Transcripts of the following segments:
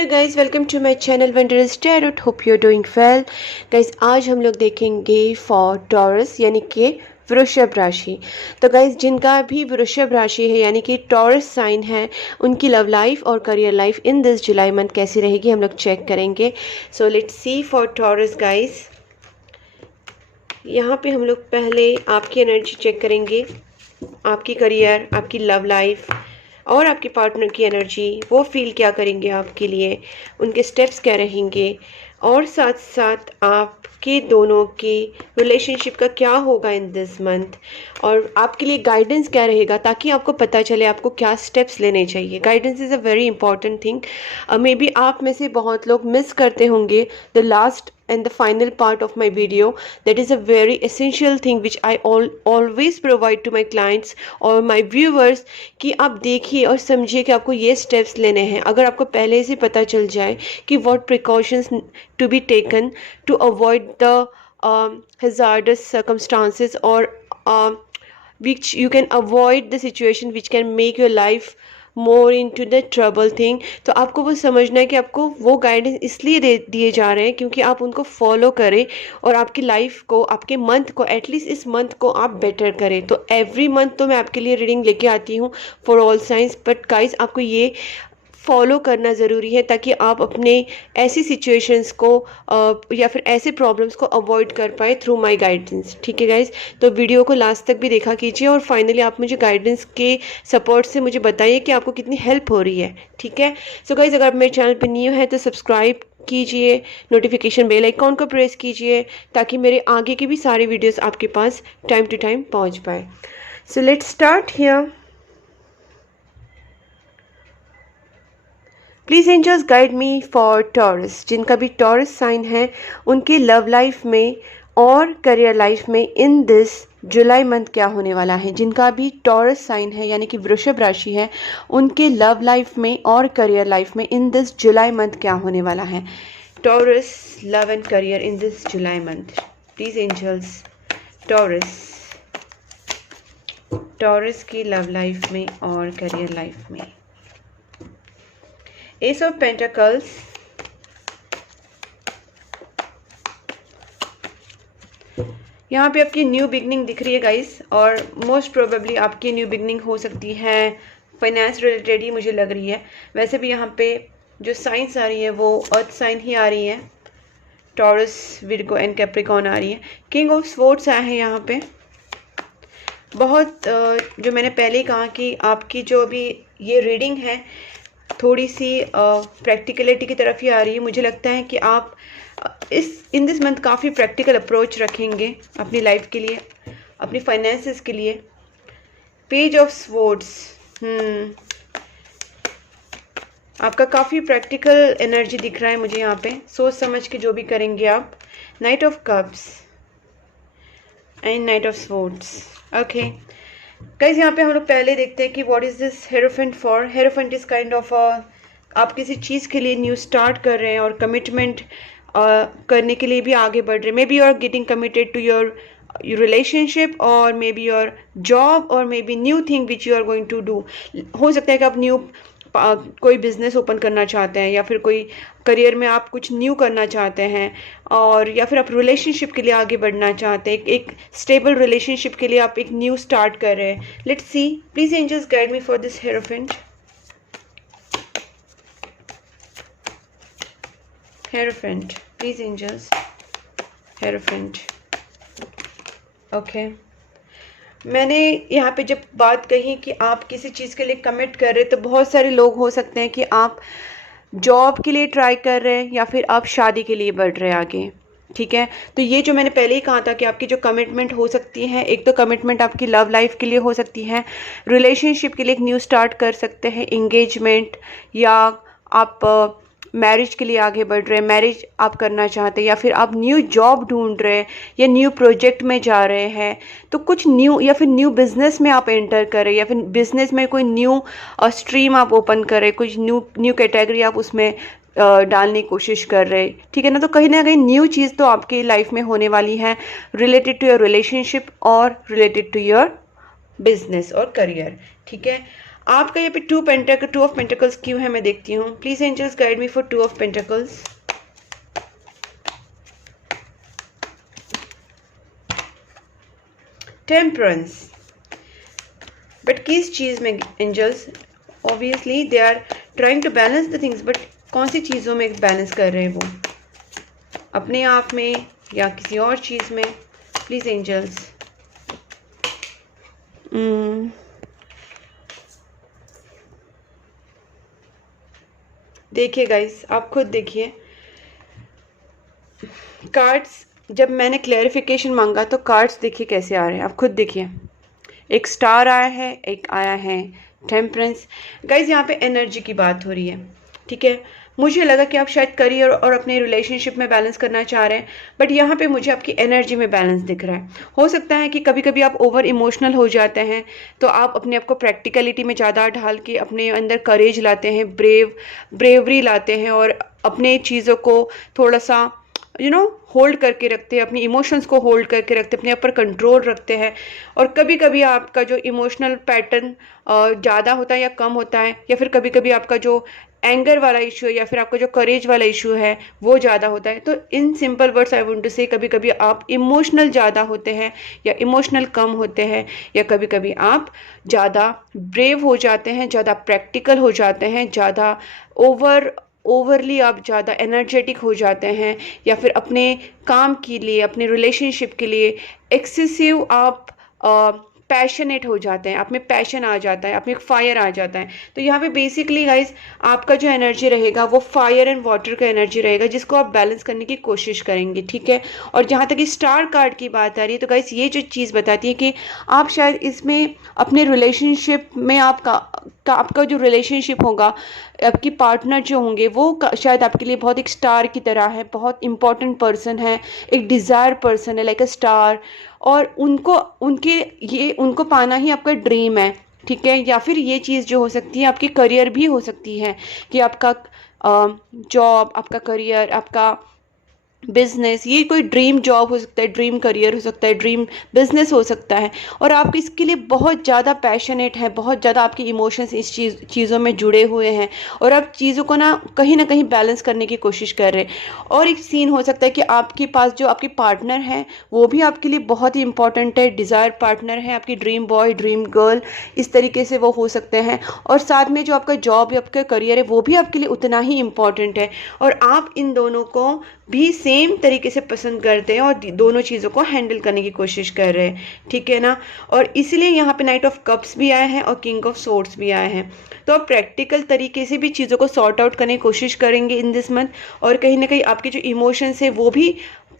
Hello guys, welcome to my channel Wondrous Tarot. Hope you are doing well. Guys आज हम लोग देखेंगे for taurus यानी कि वृषभ राशि। तो गाइज जिनका भी वृषभ राशि है यानी कि टॉरस साइन है, उनकी लव लाइफ और career life in this July month कैसी रहेगी हम लोग चेक करेंगे। So let's see for taurus guys. यहाँ पे हम लोग पहले आपकी एनर्जी चेक करेंगे, आपकी करियर, आपकी लव लाइफ और आपके पार्टनर की एनर्जी, वो फील क्या करेंगे आपके लिए, उनके स्टेप्स क्या रहेंगे, और साथ साथ आपके दोनों की रिलेशनशिप का क्या होगा इन दिस मंथ, और आपके लिए गाइडेंस क्या रहेगा ताकि आपको पता चले आपको क्या स्टेप्स लेने चाहिए। Guidance is a very important thing. May be आप में से बहुत लोग मिस करते होंगे the last and the final part of my video. That is a very essential thing which I always provide to my clients or my viewers कि आप देखिए और समझिए कि आपको ये steps लेने हैं। अगर आपको पहले से पता चल जाए कि what precautions to be taken to avoid the hazardous circumstances or which you can avoid the situation which can make your life more into the trouble thing, तो आपको वो समझना है कि आपको वो गाइडेंस इसलिए दे दिए जा रहे हैं क्योंकि आप उनको फॉलो करें और आपकी लाइफ को, आपके मंथ को, एटलीस्ट इस मंथ को आप बेटर करें। तो एवरी मंथ तो मैं आपके लिए रीडिंग लेके आती हूँ for all science, but guys आपको ये फॉलो करना ज़रूरी है ताकि आप अपने ऐसी सिचुएशंस को या फिर ऐसे प्रॉब्लम्स को अवॉइड कर पाए थ्रू माय गाइडेंस। ठीक है गाइज, तो वीडियो को लास्ट तक भी देखा कीजिए और फाइनली आप मुझे गाइडेंस के सपोर्ट से मुझे बताइए कि आपको कितनी हेल्प हो रही है। ठीक है, सो गाइज अगर आप मेरे चैनल पर न्यू है तो सब्सक्राइब कीजिए, नोटिफिकेशन बेल आइकॉन को प्रेस कीजिए ताकि मेरे आगे के भी सारे वीडियोस आपके पास टाइम टू टाइम पहुंच पाए। So let's start here. Please angels guide me for Taurus. जिनका भी टॉरस साइन है उनकी लव लाइफ में और करियर लाइफ में इन दिस जुलाई मंथ क्या होने वाला है। जिनका भी टॉरस साइन है यानी कि वृषभ राशि है, उनके लव लाइफ में और करियर लाइफ में इन दिस जुलाई मंथ क्या होने वाला है। Taurus love and career in this July month. Please angels, Taurus की लव लाइफ में और करियर लाइफ में। एस ऑफ पेंटाकल्स, यहाँ पे आपकी न्यू बिगनिंग दिख रही है गाइस, और मोस्ट प्रोबेबली आपकी न्यू बिगनिंग हो सकती है फाइनेंस रिलेटेड ही मुझे लग रही है। वैसे भी यहाँ पे जो साइंस आ रही है वो अर्थ साइन ही आ रही है, टॉरस, विर्गो एंड कैप्रिकॉर्न आ रही है। किंग ऑफ स्वॉर्ड्स आए हैं यहाँ पे। बहुत जो मैंने पहले ही कहा कि आपकी जो अभी ये रीडिंग है थोड़ी सी प्रैक्टिकलिटी की तरफ ही आ रही है। मुझे लगता है कि आप इन दिस मंथ काफ़ी प्रैक्टिकल अप्रोच रखेंगे अपनी लाइफ के लिए, अपनी फाइनेंसेस के लिए। पेज ऑफ स्वॉर्ड्स, आपका काफ़ी प्रैक्टिकल एनर्जी दिख रहा है मुझे यहाँ पे, सोच समझ के जो भी करेंगे आप। Night of cups and night of swords. Okay guys, यहाँ पे हम लोग पहले देखते हैं कि what is this hierophant for. Hierophant is kind of आप किसी चीज़ के लिए न्यू स्टार्ट कर रहे हैं और कमिटमेंट करने के लिए भी आगे बढ़ रहे हैं। Maybe you are getting committed to your relationship और मे बी योर जॉब और maybe new thing which you are going to do. हो सकता है कि आप न्यू कोई बिजनेस ओपन करना चाहते हैं या फिर कोई करियर में आप कुछ न्यू करना चाहते हैं, और या फिर आप रिलेशनशिप के लिए आगे बढ़ना चाहते हैं, एक स्टेबल रिलेशनशिप के लिए आप एक न्यू स्टार्ट कर रहे हैं। Let's see, please angels guide me for this hierophant. Hierophant, please angels, hierophant. Okay, मैंने यहाँ पे जब बात कही कि आप किसी चीज़ के लिए कमिट कर रहे हैं, तो बहुत सारे लोग हो सकते हैं कि आप जॉब के लिए ट्राई कर रहे हैं या फिर आप शादी के लिए बढ़ रहे हैं आगे। ठीक है, तो ये जो मैंने पहले ही कहा था कि आपकी जो कमिटमेंट हो सकती है, एक तो कमिटमेंट आपकी लव लाइफ के लिए हो सकती है, रिलेशनशिप के लिए एक न्यू स्टार्ट कर सकते हैं, इंगेजमेंट, या आप मैरिज के लिए आगे बढ़ रहे हैं, मैरिज आप करना चाहते हैं, या फिर आप न्यू जॉब ढूंढ रहे हैं या न्यू प्रोजेक्ट में जा रहे हैं, तो कुछ न्यू, या फिर न्यू बिजनेस में आप एंटर करें, या फिर बिजनेस में कोई न्यू स्ट्रीम आप ओपन करें, कुछ न्यू कैटेगरी आप उसमें डालने की कोशिश कर रहे हैं। ठीक है ना, तो कहीं ना कहीं न्यू चीज़ तो आपकी लाइफ में होने वाली है रिलेटेड टू योर रिलेशनशिप और रिलेटेड टू योर बिजनेस और करियर। ठीक है, आपका यहाँ पे टू ऑफ पेंटिकल्स क्यों है मैं देखती हूँ। Please angels guide me for two of pentacles. Temperance, but किस चीज़ में angels? Obviously they are trying to balance the things, but कौन सी चीज़ों में बैलेंस कर रहे हैं वो, अपने आप में या किसी और चीज़ में? Please angels. देखिए गाइस, आप खुद देखिए कार्ड्स, जब मैंने क्लैरिफिकेशन मांगा तो कार्ड्स देखिए कैसे आ रहे हैं, आप खुद देखिए। एक स्टार आया है, एक आया है टेम्परेंस। गाइस यहाँ पे एनर्जी की बात हो रही है, ठीक है। मुझे लगा कि आप शायद करियर और अपने रिलेशनशिप में बैलेंस करना चाह रहे हैं, बट यहाँ पे मुझे आपकी एनर्जी में बैलेंस दिख रहा है। हो सकता है कि कभी कभी आप ओवर इमोशनल हो जाते हैं, तो आप अपने आप को प्रैक्टिकलिटी में ज़्यादा ढाल के अपने अंदर करेज लाते हैं, ब्रेवरी लाते हैं और अपने चीज़ों को थोड़ा सा होल्ड करके रखते हैं, अपनी इमोशंस को होल्ड करके रखते हैं, अपने ऊपर कंट्रोल रखते हैं। और कभी कभी आपका जो इमोशनल पैटर्न ज़्यादा होता है या कम होता है, या फिर कभी कभी आपका जो एंगर वाला इशू है या फिर आपका जो करेज वाला इशू है वो ज़्यादा होता है। तो in simple words I want to say, कभी कभी आप इमोशनल ज़्यादा होते हैं या इमोशनल कम होते हैं, या कभी कभी आप ज़्यादा ब्रेव हो जाते हैं, ज़्यादा प्रैक्टिकल हो जाते हैं, ज़्यादा ओवरली आप ज़्यादा एनर्जेटिक हो जाते हैं, या फिर अपने काम के लिए, अपने रिलेशनशिप के लिए एक्सेसिव आप पैशनेट हो जाते हैं, आप में पैशन आ जाता है, आप में फायर आ जाता है। तो यहाँ पे बेसिकली गाइस आपका जो एनर्जी रहेगा वो फायर एंड वाटर का एनर्जी रहेगा, जिसको आप बैलेंस करने की कोशिश करेंगे, ठीक है। और जहाँ तक स्टार कार्ड की बात आ रही है, तो गाइस ये जो चीज़ बताती है कि आप शायद इसमें अपने रिलेशनशिप में आपका जो रिलेशनशिप होगा, आपकी पार्टनर जो होंगे वो शायद आपके लिए बहुत एक स्टार की तरह है, बहुत इंपॉर्टेंट पर्सन है, एक डिज़ायर पर्सन है, लाइक अ स्टार। और उनको पाना ही आपका ड्रीम है, ठीक है। या फिर ये चीज़ जो हो सकती है आपकी करियर भी हो सकती है, कि आपका जॉब, आपका करियर, आपका बिजनेस, ये कोई ड्रीम जॉब हो सकता है, ड्रीम करियर हो सकता है, ड्रीम बिजनेस हो सकता है। और आप इसके लिए बहुत ज़्यादा पैशनेट है, बहुत ज़्यादा आपके इमोशंस इस चीज़ों में जुड़े हुए हैं, और आप चीज़ों को ना कहीं बैलेंस करने की कोशिश कर रहे हैं। और एक सीन हो सकता है कि आपके पास जो आपकी पार्टनर है वो भी आपके लिए बहुत ही इंपॉर्टेंट है, डिज़ायर पार्टनर है, आपकी ड्रीम बॉय, ड्रीम गर्ल, इस तरीके से वो हो सकते हैं। और साथ में जो आपका जॉब या आपका करियर है वो भी आपके लिए उतना ही इम्पॉर्टेंट है, और आप इन दोनों को भी सेम तरीके से पसंद करते हैं और दोनों चीज़ों को हैंडल करने की कोशिश कर रहे हैं, ठीक है ना। और इसलिए यहाँ पे नाइट ऑफ कप्स भी आए हैं और किंग ऑफ सोर्ड्स भी आए हैं। तो आप प्रैक्टिकल तरीके से भी चीज़ों को सॉर्ट आउट करने की कोशिश करेंगे इन दिस मंथ, और कहीं ना कहीं आपके जो इमोशंस है वो भी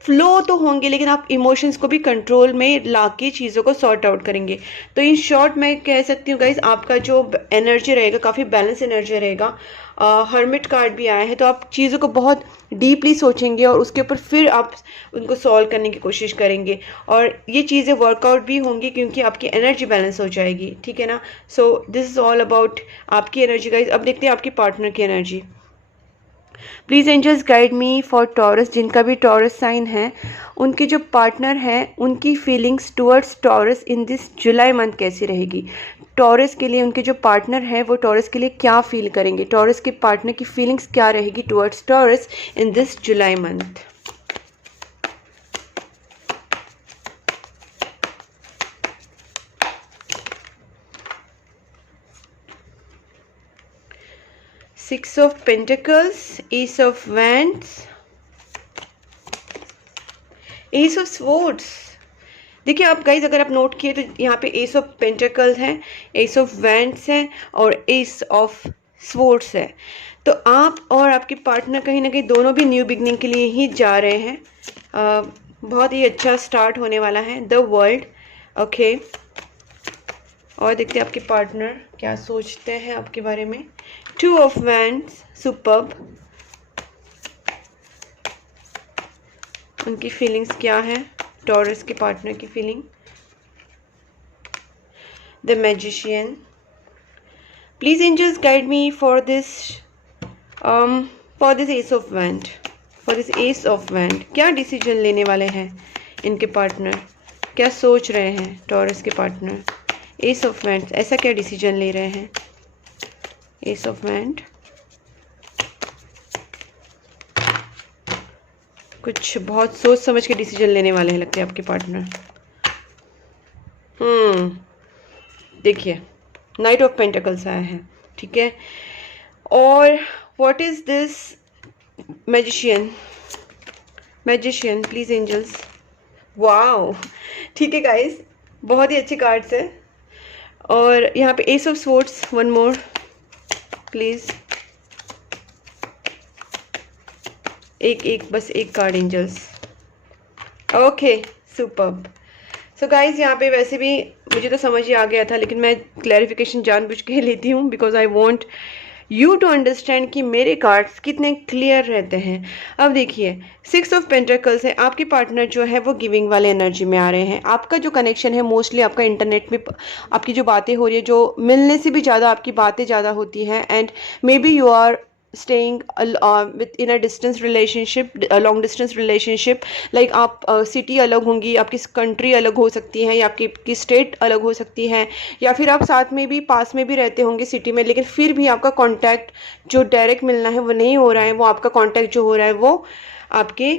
फ्लो तो होंगे, लेकिन आप इमोशंस को भी कंट्रोल में ला के चीज़ों को सॉर्ट आउट करेंगे। तो इन शॉर्ट मैं कह सकती हूँ गाइज, आपका जो एनर्जी रहेगा काफ़ी बैलेंस एनर्जी रहेगा। हर्मिट कार्ड भी आया है, तो आप चीज़ों को बहुत डीपली सोचेंगे और उसके ऊपर फिर आप उनको सॉल्व करने की कोशिश करेंगे, और ये चीज़ें वर्कआउट भी होंगी क्योंकि आपकी एनर्जी बैलेंस हो जाएगी, ठीक है ना। So this is all about आपकी एनर्जी गाइज। अब देखते हैं आपकी पार्टनर की energy. Please angels guide me for Taurus, जिनका भी टॉरस साइन है, उनके जो पार्टनर हैं उनकी feelings towards taurus in this July month कैसी रहेगी। टॉरस के लिए उनके जो पार्टनर है वो टॉरस के लिए क्या फील करेंगे, टॉरस के पार्टनर की फीलिंग्स क्या रहेगी towards taurus in this July month. Six of Pentacles, Ace of Wands, Ace of Swords। देखिए आप गाइज, अगर आप नोट किए तो यहाँ पे एस ऑफ पेंटिकल्स है, एस ऑफ वैंड्स है और एस ऑफ स्वॉर्ड्स है। तो आप और आपके पार्टनर कहीं ना कहीं दोनों भी न्यू बिगनिंग के लिए ही जा रहे हैं। बहुत ही अच्छा स्टार्ट होने वाला है द वर्ल्ड, ओके। और देखते हैं आपके पार्टनर क्या सोचते हैं आपके बारे में। टू ऑफ वैंड्स, सुपर्ब, उनकी फीलिंग्स क्या है, टॉरस के पार्टनर की feeling. The magician, please angels guide me for this ace of wand, for this ace of wand. क्या डिसीजन लेने वाले हैं इनके पार्टनर, क्या सोच रहे हैं टॉरस के पार्टनर। एस ऑफ वैंड, ऐसा क्या डिसीजन ले रहे हैं। एस ऑफ वैंड, कुछ बहुत सोच समझ के डिसीजन लेने वाले हैं लगते हैं आपके पार्टनर। देखिए नाइट ऑफ पेंटिकल्स आया है, ठीक है। और what is this, magician, magician please angels, wow, ठीक है गाइस, बहुत ही अच्छे कार्ड्स है। और यहाँ पे ace of swords, one more please, एक बस एक card angels, okay superb. So guys यहाँ पे वैसे भी मुझे तो समझ ही आ गया था, लेकिन मैं क्लैरिफिकेशन जानबूझ के लेती हूँ because I want you to understand कि मेरे कार्ड्स कितने क्लियर रहते हैं। अब देखिए 6 ऑफ पेंटिकल्स है, आपके पार्टनर जो है वो गिविंग वाले एनर्जी में आ रहे हैं। आपका जो कनेक्शन है मोस्टली आपका इंटरनेट में, आपकी जो बातें हो रही है, जो मिलने से भी ज़्यादा आपकी बातें ज़्यादा होती हैं। And maybe you are staying with in a distance relationship, a long distance relationship, like आप सिटी अलग होंगी, आपकी कंट्री अलग हो सकती है, या आपकी स्टेट अलग हो सकती है, या फिर आप साथ में भी पास में भी रहते होंगे सिटी में, लेकिन फिर भी आपका कांटेक्ट जो डायरेक्ट मिलना है वो नहीं हो रहा है। वो आपका कांटेक्ट जो हो रहा है वो आपके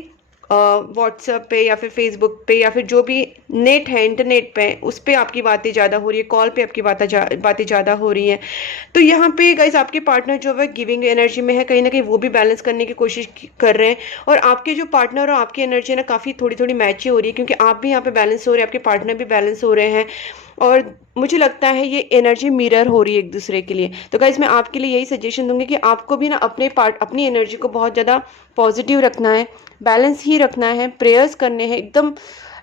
व्हाट्सएप पे या फिर फेसबुक पे या फिर जो भी नेट है इंटरनेट पे, उस पर आपकी बातें ज़्यादा हो रही है, कॉल पे आपकी बातें ज़्यादा हो रही हैं। तो यहाँ पे गाइस आपके पार्टनर जो है गिविंग एनर्जी में है, कहीं ना कहीं वो भी बैलेंस करने की कोशिश कर रहे हैं। और आपके जो पार्टनर और आपकी एनर्जी ना काफ़ी थोड़ी थोड़ी मैच ही हो रही है, क्योंकि आप भी यहाँ पे बैलेंस हो रहे हैं, आपके पार्टनर भी बैलेंस हो रहे हैं। और मुझे लगता है ये एनर्जी मिरर हो रही है एक दूसरे के लिए। तो गाइस मैं आपके लिए यही सजेशन दूंगी कि आपको भी ना अपनी एनर्जी को बहुत ज़्यादा पॉजिटिव रखना है, बैलेंस ही रखना है, प्रेयर्स करने हैं, एकदम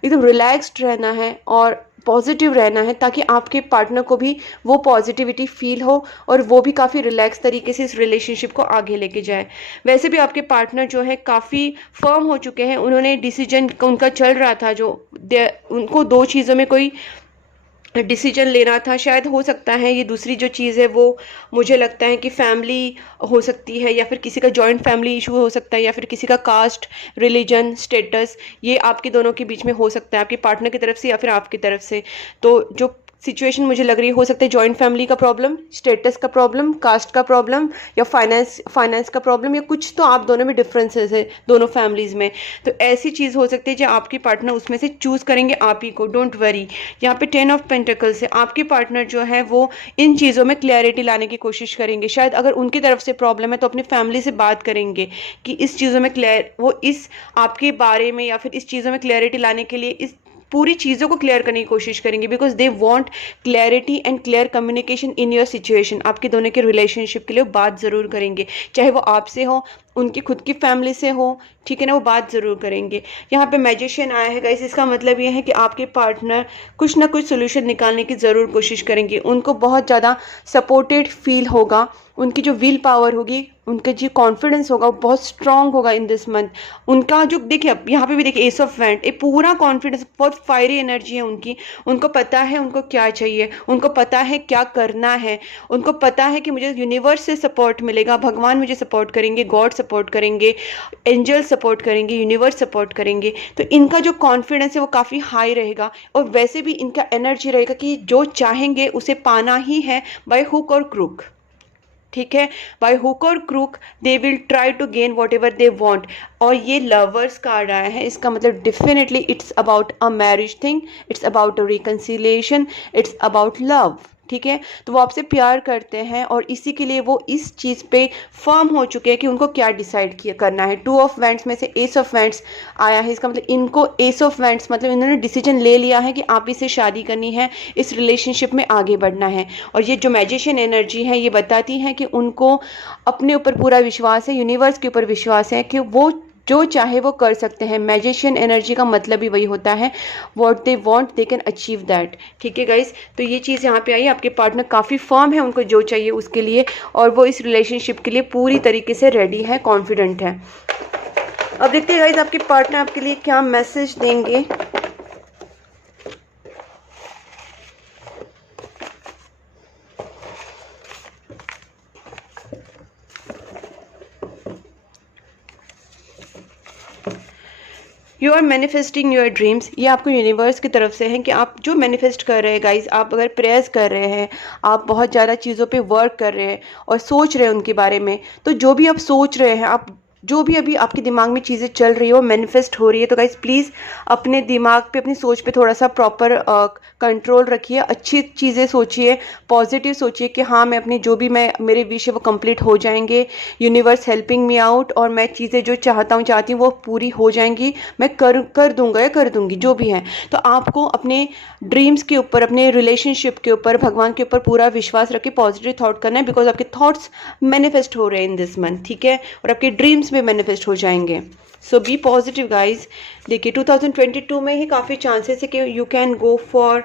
एकदम रिलैक्स्ड रहना है और पॉजिटिव रहना है, ताकि आपके पार्टनर को भी वो पॉजिटिविटी फील हो और वो भी काफ़ी रिलैक्स तरीके से इस रिलेशनशिप को आगे लेके जाए। वैसे भी आपके पार्टनर जो है काफ़ी फर्म हो चुके हैं, उन्होंने डिसीजन उनका चल रहा था, जो उनको दो चीज़ों में कोई डिसीजन लेना था। शायद हो सकता है ये दूसरी जो चीज़ है वो मुझे लगता है कि फैमिली हो सकती है, या फिर किसी का जॉइंट फैमिली इशू हो सकता है, या फिर किसी का कास्ट, रिलीजन, स्टेटस, ये आपके दोनों के बीच में हो सकता है, आपके पार्टनर की तरफ से या फिर आपकी तरफ से। तो जो सिचुएशन मुझे लग रही हो सकता है जॉइंट फैमिली का प्रॉब्लम, स्टेटस का प्रॉब्लम, कास्ट का प्रॉब्लम, या फाइनेंस का प्रॉब्लम, या कुछ तो आप दोनों में डिफरेंसेस है दोनों फैमिलीज में। तो ऐसी चीज़ हो सकती है जो आपके पार्टनर उसमें से चूज करेंगे आप ही को, डोंट वरी। यहाँ पे 10 ऑफ पेंटिकल्स है, आपके पार्टनर जो है वो इन चीज़ों में क्लैरिटी लाने की कोशिश करेंगे। शायद अगर उनकी तरफ से प्रॉब्लम है तो अपनी फैमिली से बात करेंगे कि इस चीज़ों में वो इस आपके बारे में या फिर इस चीज़ों में क्लैरिटी लाने के लिए इस पूरी चीज़ों को क्लियर करने की कोशिश करेंगे, because they want clarity and clear communication in your situation. आपके दोनों के रिलेशनशिप के लिए बात ज़रूर करेंगे, चाहे वो आपसे हो, उनकी खुद की फैमिली से हो, ठीक है ना, वो बात ज़रूर करेंगे। यहाँ पे मैजिशियन आया है गाइस, इसका मतलब ये है कि आपके पार्टनर कुछ ना कुछ सोल्यूशन निकालने की ज़रूर कोशिश करेंगे। उनको बहुत ज़्यादा सपोर्टेड फील होगा, उनकी जो विल पावर होगी, उनका जो कॉन्फिडेंस होगा वो बहुत स्ट्रांग होगा इन दिस मंथ। उनका जो देखिए अब यहाँ पे भी देखिए एस ऑफ वैंड, एक पूरा कॉन्फिडेंस, बहुत फायरी एनर्जी है उनकी। उनको पता है उनको क्या चाहिए, उनको पता है क्या करना है, उनको पता है कि मुझे यूनिवर्स से सपोर्ट मिलेगा, भगवान मुझे सपोर्ट करेंगे, गॉड सपोर्ट करेंगे, एंजल सपोर्ट करेंगे, यूनिवर्स सपोर्ट करेंगे। तो इनका जो कॉन्फिडेंस है वो काफ़ी हाई रहेगा। और वैसे भी इनका एनर्जी रहेगा कि जो चाहेंगे उसे पाना ही है, बाय हुक और क्रूक, ठीक है, बाय हुक और crook they will try to gain whatever they want. और ये लवर्स कार्ड आया है, इसका मतलब definitely it's about a marriage thing, it's about a reconciliation, it's about love, ठीक है। तो वो आपसे प्यार करते हैं और इसी के लिए वो इस चीज़ पे फर्म हो चुके हैं कि उनको क्या डिसाइड किया करना है। 2 ऑफ वैंड्स में से एस ऑफ वैंड्स आया है, इसका मतलब इनको एस ऑफ वैंड्स मतलब इन्होंने डिसीजन ले लिया है कि आप इसे शादी करनी है, इस रिलेशनशिप में आगे बढ़ना है। और ये जो मैजिशियन एनर्जी है ये बताती है कि उनको अपने ऊपर पूरा विश्वास है, यूनिवर्स के ऊपर विश्वास है कि वो जो चाहे वो कर सकते हैं। मैजिशियन एनर्जी का मतलब ही वही होता है, what they want they can achieve that, ठीक है गाइस। तो ये चीज़ यहाँ पे आई, आपके पार्टनर काफ़ी फर्म है, उनको जो चाहिए उसके लिए, और वो इस रिलेशनशिप के लिए पूरी तरीके से रेडी है, कॉन्फिडेंट है। अब देखते हैं गाइस आपके पार्टनर आपके लिए क्या मैसेज देंगे। You are manifesting your dreams, ये आपको यूनिवर्स की तरफ से है कि आप जो मैनिफेस्ट कर रहे हैं गाइज, आप अगर प्रेयर्स कर रहे हैं, आप बहुत ज़्यादा चीज़ों पे वर्क कर रहे हैं और सोच रहे हैं उनके बारे में, तो जो भी आप सोच रहे हैं, आप जो भी अभी आपके दिमाग में चीज़ें चल रही हो, मैनिफेस्ट हो रही है, तो गाइज प्लीज़ अपने दिमाग पे, अपनी सोच पे थोड़ा सा प्रॉपर कंट्रोल रखिए, अच्छी चीज़ें सोचिए, पॉजिटिव सोचिए कि हाँ मैं अपनी जो भी मैं मेरे विश है वो कंप्लीट हो जाएंगे, यूनिवर्स हेल्पिंग मी आउट, और मैं चीज़ें जो चाहती हूँ वो पूरी हो जाएंगी, मैं कर दूंगा या कर दूंगी जो भी है। तो आपको अपने ड्रीम्स के ऊपर, अपने रिलेशनशिप के ऊपर, भगवान के ऊपर पूरा विश्वास रख के पॉजिटिव थॉट करना है, बिकॉज आपके थॉट्स मैनिफेस्ट हो रहे हैं इन दिस मंथ, ठीक है, और आपके ड्रीम्स में मैनिफेस्ट हो जाएंगे। सो बी पॉजिटिव गाइज। देखिए 2022 में ही काफ़ी चांसेस है कि you can go for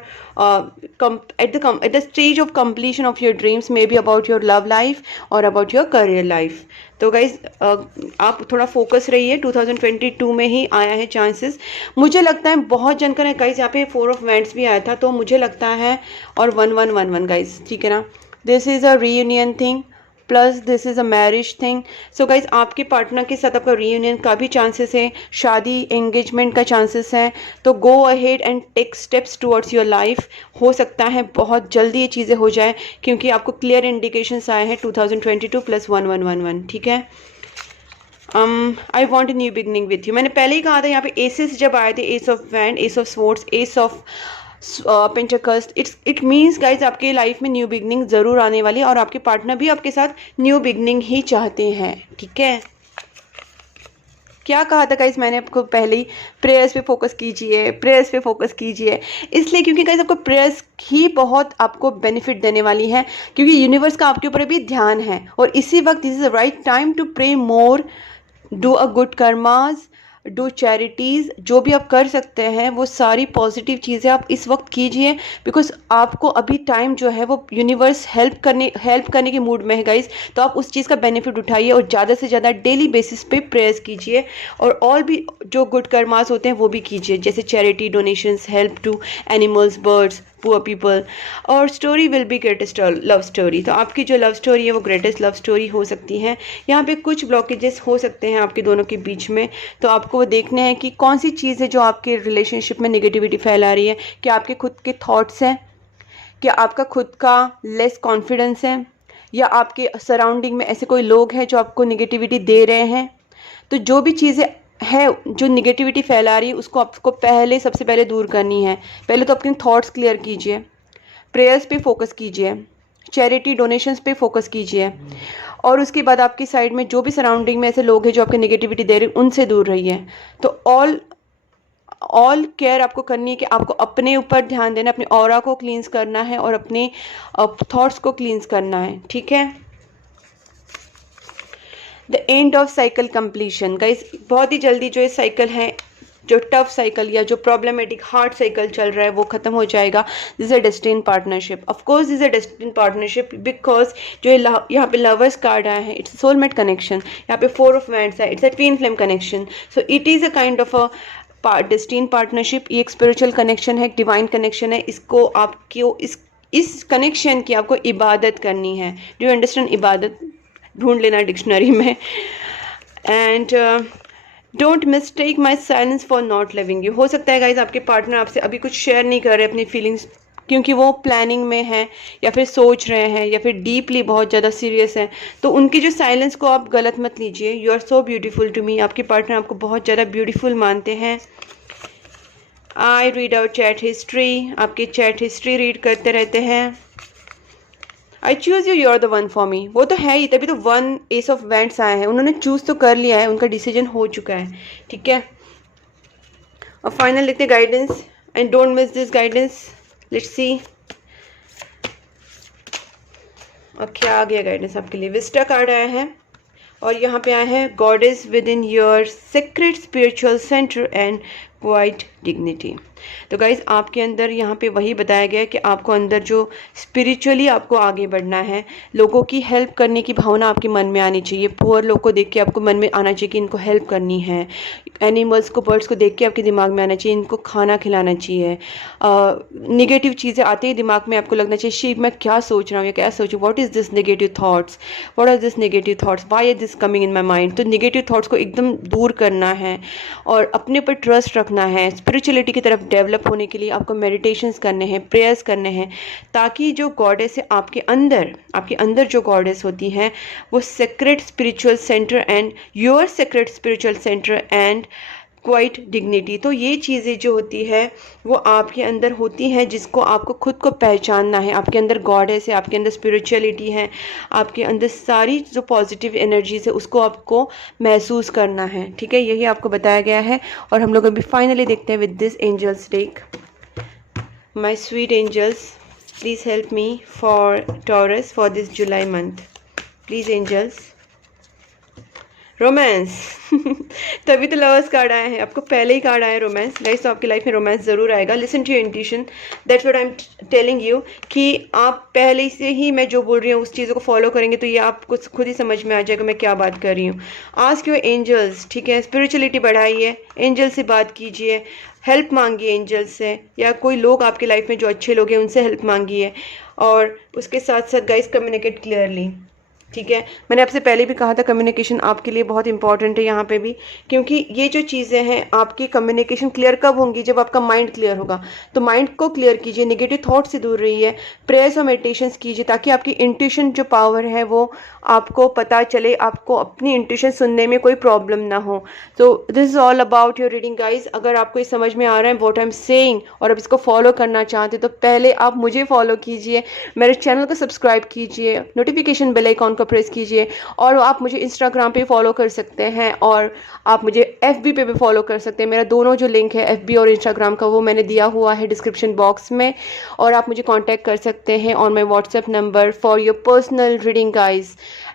at the stage of completion of your dreams, may be about your love life और अबाउट योर करियर लाइफ। तो गाइज आप थोड़ा फोकस रहिए, 2022 में ही आया है चांसेस। मुझे लगता है बहुत जनकर है गाइज, यहाँ पे 4 ऑफ वैंड्स भी आया था, तो मुझे लगता है, और 1111 गाइज, ठीक है ना, this is a reunion thing plus this is a marriage thing. So guys आपके पार्टनर के साथ आपका रीयूनियन का भी चांसेस है, शादी एंगेजमेंट का चांसेस है। तो go ahead and take steps towards your life. हो सकता है बहुत जल्दी ये चीज़ें हो जाए, क्योंकि आपको क्लियर इंडिकेशंस आए हैं 2022 प्लस 1111, ठीक है। I want a new beginning with you, मैंने पहले ही कहा था, यहाँ पे एसेस जब आए थे, S of wand, S of swords, S of pentacles, it means guys आपके लाइफ में न्यू बिगनिंग ज़रूर आने वाली है, और आपके पार्टनर भी आपके साथ न्यू बिगनिंग ही चाहते हैं, ठीक है। क्या कहा था गाइज मैंने आपको पहले ही, प्रेयर्स पे फोकस कीजिए, प्रेयर्स पे फोकस कीजिए, इसलिए क्योंकि गाइज आपको प्रेयर्स ही बहुत आपको बेनिफिट देने वाली है, क्योंकि यूनिवर्स का आपके ऊपर भी ध्यान है, और इसी वक्त this is the right time to pray more, do a good karmas, do charities, जो भी आप कर सकते हैं वो सारी पॉजिटिव चीज़ें आप इस वक्त कीजिए, बिकॉज आपको अभी टाइम जो है वो यूनिवर्स हेल्प करने के मूड में है गाइज। तो आप उस चीज़ का बेनिफिट उठाइए, और ज़्यादा से ज़्यादा डेली बेसिस पे प्रेयर्स कीजिए, और ऑल भी जो गुड कर्मास होते हैं वो भी कीजिए, जैसे charity, donations, help to animals, birds, poor people, और story will be greatest love story. तो आपकी जो लव स्टोरी है वो ग्रेटेस्ट लव स्टोरी हो सकती है। यहाँ पे कुछ ब्लॉकेजेस हो सकते हैं आपके दोनों के बीच में, तो आपको वो देखना है कि कौन सी चीज़ है जो आपके रिलेशनशिप में नेगेटिविटी फैला रही है। क्या आपके खुद के थॉट्स हैं, क्या आपका खुद का लेस कॉन्फिडेंस है, या आपके सराउंडिंग में ऐसे कोई लोग हैं जो आपको नेगेटिविटी दे रहे हैं। तो जो भी चीज़ें है जो निगेटिविटी फैला रही है, उसको आपको सबसे पहले दूर करनी है। पहले तो अपने थॉट्स क्लियर कीजिए, प्रेयर्स पे फोकस कीजिए, चैरिटी डोनेशंस पे फोकस कीजिए, और उसके बाद आपकी साइड में जो भी सराउंडिंग में ऐसे लोग हैं जो आपको नेगेटिविटी दे रहे हैं, उनसे दूर रहिए। तो ऑल केयर आपको करनी है कि आपको अपने ऊपर ध्यान देना, अपने ऑरा को क्लींस करना है, और अपने थॉट्स को क्लींस करना है, ठीक है। The end of cycle completion guys, बहुत ही जल्दी जो ये साइकिल है, जो टफ साइकिल या जो प्रॉब्लमेटिक हार्ड साइकिल चल रहा है वो खत्म हो जाएगा। This is a destine partnership, of course this is a destine partnership, because जो यहाँ पे लवर्स कार्ड आया है, इट्स सोलमेट कनेक्शन। यहाँ पे 4 ऑफ वैंड्स है, it's a twin flame connection. So it is a kind of a destine partnership. ये एक स्पिरिचुअल कनेक्शन है, डिवाइन कनेक्शन है। इसको आपको इस कनेक्शन की आपको इबादत करनी है। Do you understand? इबादत ढूंढ लेना डिक्शनरी में। And don't mistake my silence for not living you. हो सकता है गाइज आपके पार्टनर आपसे अभी कुछ शेयर नहीं कर रहे अपनी फीलिंग्स, क्योंकि वो प्लानिंग में है, या फिर सोच रहे हैं, या फिर डीपली बहुत ज़्यादा सीरियस है। तो उनकी जो साइलेंस को आप गलत मत लीजिए। You are so beautiful to me. आपके पार्टनर आपको बहुत ज़्यादा ब्यूटीफुल मानते हैं। I read out chat history, आपकी चैट हिस्ट्री रीड करते रहते हैं। I choose you, you are the one for me. वो तो है ही, तभी तो 1 एस ऑफ वैंड्स आए हैं। उन्होंने चूज़ तो कर लिया है, उनका डिसीजन हो चुका है, ठीक है। और फाइनल लिखते guidance, and don't miss this guidance. Let's see अब क्या आ गया गाइडेंस आपके लिए। विस्टा कार्ड आया है, और यहाँ पे आया है God is with in your secret spiritual centre and quite dignity. तो गाइज़ आपके अंदर यहाँ पे वही बताया गया है कि आपको अंदर जो स्पिरिचुअली आपको आगे बढ़ना है, लोगों की हेल्प करने की भावना आपके मन में आनी चाहिए। पुअर लोग को देख के आपको मन में आना चाहिए कि इनको हेल्प करनी है। एनिमल्स को, बर्ड्स को देख के आपके दिमाग में आना चाहिए इनको खाना खिलाना चाहिए। निगेटिव चीज़ें आते ही दिमाग में आपको लगना चाहिए शी मैं क्या सोच रहा हूँ या क्या सोचूँ, what is this negative thoughts, what are this negative thoughts, why is this coming in my mind. तो नेगेटिव थाट्स को एकदम दूर करना है और अपने पर ट्रस्ट रखना है। स्पिरिचुअलिटी की तरफ डेवलप होने के लिए आपको मेडिटेशंस करने हैं, प्रेयर्स करने हैं, ताकि जो गॉडेस है आपके अंदर जो गॉडेस होती हैं वो secret spiritual centre and your secret spiritual centre and quite dignity. तो ये चीज़ें जो होती है वो आपके अंदर होती हैं, जिसको आपको खुद को पहचानना है। आपके अंदर गॉडेस है, आपके अंदर स्पिरिचुअलिटी है, आपके अंदर सारी जो पॉजिटिव एनर्जीज है उसको आपको महसूस करना है। ठीक है, यही आपको बताया गया है। और हम लोग अभी फाइनली देखते हैं with this angels deck. My sweet angels, please help me for Taurus for this July month, please angels. Romance तभी तो लवर्स कार्ड आया है, आपको पहले ही कार्ड आया है रोमांस। गाइस तो आपकी लाइफ में रोमांस ज़रूर आएगा। Listen to your intuition, that's what I am telling you कि आप पहले से ही मैं जो बोल रही हूँ उस चीज़ों को फॉलो करेंगे तो ये आपको खुद ही समझ में आ जाएगा मैं क्या बात कर रही हूँ। आस्क योर एंजल्स, ठीक है, स्पिरिचुअलिटी बढ़ाइए, एंजल से बात कीजिए, हेल्प मांगिए एंजल से, या कोई लोग आपकी लाइफ में जो अच्छे लोग हैं उनसे हेल्प मांगिए। और उसके साथ साथ गाइस कम्युनिकेट क्लियरली। ठीक है, मैंने आपसे पहले भी कहा था कम्युनिकेशन आपके लिए बहुत इंपॉर्टेंट है यहाँ पे भी, क्योंकि ये जो चीज़ें हैं आपकी कम्युनिकेशन क्लियर कब होंगी, जब आपका माइंड क्लियर होगा। तो माइंड को क्लियर कीजिए, नेगेटिव थॉट से दूर रहिए, प्रेयर्स और मेडिटेशंस कीजिए, ताकि आपकी इंट्यूशन जो पावर है वो आपको पता चले, आपको अपनी इंट्यूशन सुनने में कोई प्रॉब्लम ना हो। तो this is all about your reading guys. अगर आपको ये समझ में आ रहा है व्हाट आई एम सेइंग और आप इसको फॉलो करना चाहते तो पहले आप मुझे फॉलो कीजिए, मेरे चैनल को सब्सक्राइब कीजिए, नोटिफिकेशन बेल आइकॉन को प्रेस कीजिए, और आप मुझे इंस्टाग्राम पे फॉलो कर सकते हैं और आप मुझे एफबी पे भी फॉलो कर सकते हैं। मेरा दोनों जो लिंक है एफबी और इंस्टाग्राम का वो मैंने दिया हुआ है डिस्क्रिप्शन बॉक्स में, और आप मुझे कांटेक्ट कर सकते हैं on my WhatsApp number for your personal reading guys.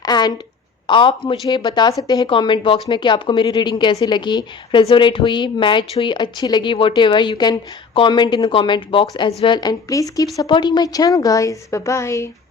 And आप मुझे बता सकते हैं कमेंट बॉक्स में कि आपको मेरी रीडिंग कैसी लगी, रेजोनेट हुई, मैच हुई, अच्छी लगी, whatever you can comment in the comment box as well. And please keep supporting my channel guys. Bye bye.